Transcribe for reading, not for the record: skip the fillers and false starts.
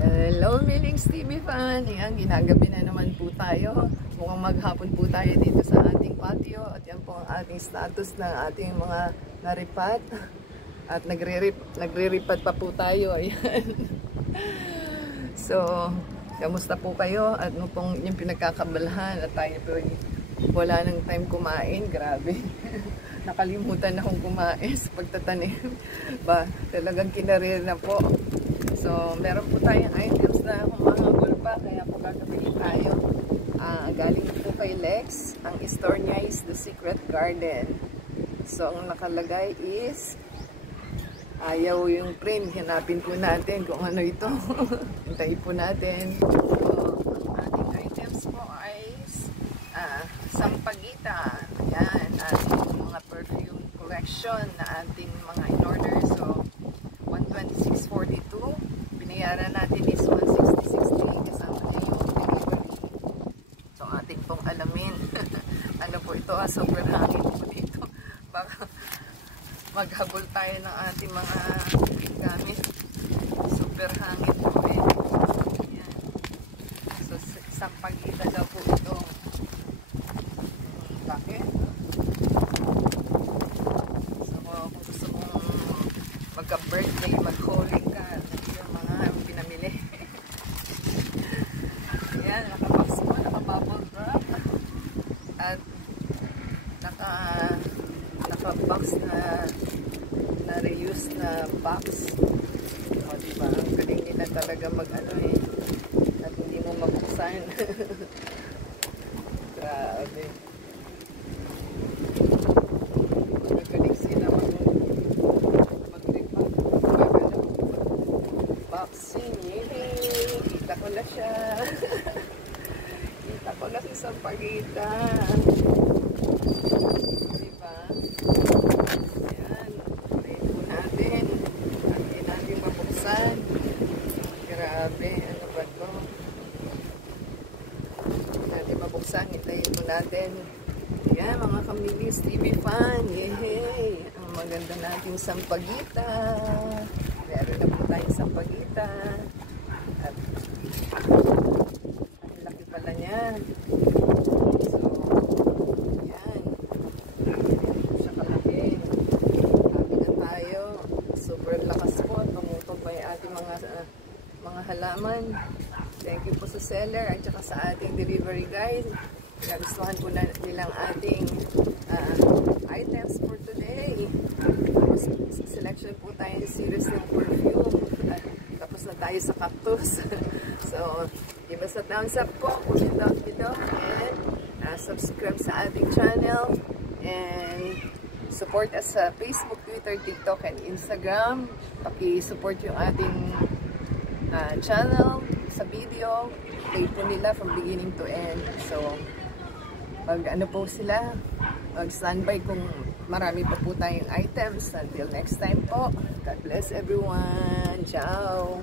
Hello, Milings TV fan! Ayan, ginagabi na naman po tayo. Mukhang maghapon po tayo dito sa ating patio. At yan po ang ating status ng ating mga naripat. At nagre-ripat pa po tayo. Ayan. So, kamusta po kayo? At nung pong yung pinagkakabalahan at tayo po wala nang time kumain. Grabe. Nakalimutan akong kumain sa pagtatanim. Ba, talagang kinarir na po. So, meron po tayong items na humahabol pa, kaya po gagawin tayo. Galing po kay Lex. Ang store niya is The Secret Garden. So, ang nakalagay is ayaw yung print. Hanapin po natin kung ano ito. Hintayin po natin. So, ang ating items po ay sampagita. Ayan, ating mga perfume collection na ating mga in-order. So, 126.42. Binayaran natin is 160.60 kasama niya yung delivery. So, ating pong alamin. Ano po ito? Super hangin po dito. Baka maghabol tayo ng ating mga gamit. Super hangin po eh. Ayan. So, sampagita daw po ito. Bakit? So, kung gusto mong magka-birthday, mag-holy ka, yung mga pinamili. Ayan, naka-box po, naka-bubble wrap. At naka-box na reuse na box. O, diba? Ang galing nila talaga mag-ano eh. At hindi mo mabuksan. Grabe. Magaling sila boxing. Yay! Kita ko na siya. Kita ko na si sampagita. Diba? Ayan. Patayin po natin. Patayin natin mabuksan. Grabe. Ano ba ito? Natin mabuksan. Hintayin po natin. Ayan, mga Kamilis TV fan. Yay! Ang maganda nating sampagita. Meron na po tayong sampagita. At ang laki pala niya. So, yan. Siya kalaki. Happy na tayo. Super lakas po. Tumutog pa yung ating mga halaman. Thank you po sa seller at saka sa ating delivery guys. Nagustuhan po na nilang ating items for today. Selection po tayo ng series ng perfume. Tapos na tayo sa cactus. So, give us a thumbs up po. Comment down below. And subscribe sa ating channel. And support us sa Facebook, Twitter, TikTok, and Instagram. Paki-support yung ating channel sa video. Play po nila from beginning to end. So, pag ano po sila, mag-standby kung marami pa po tayong items. Until next time po. God bless everyone. Ciao!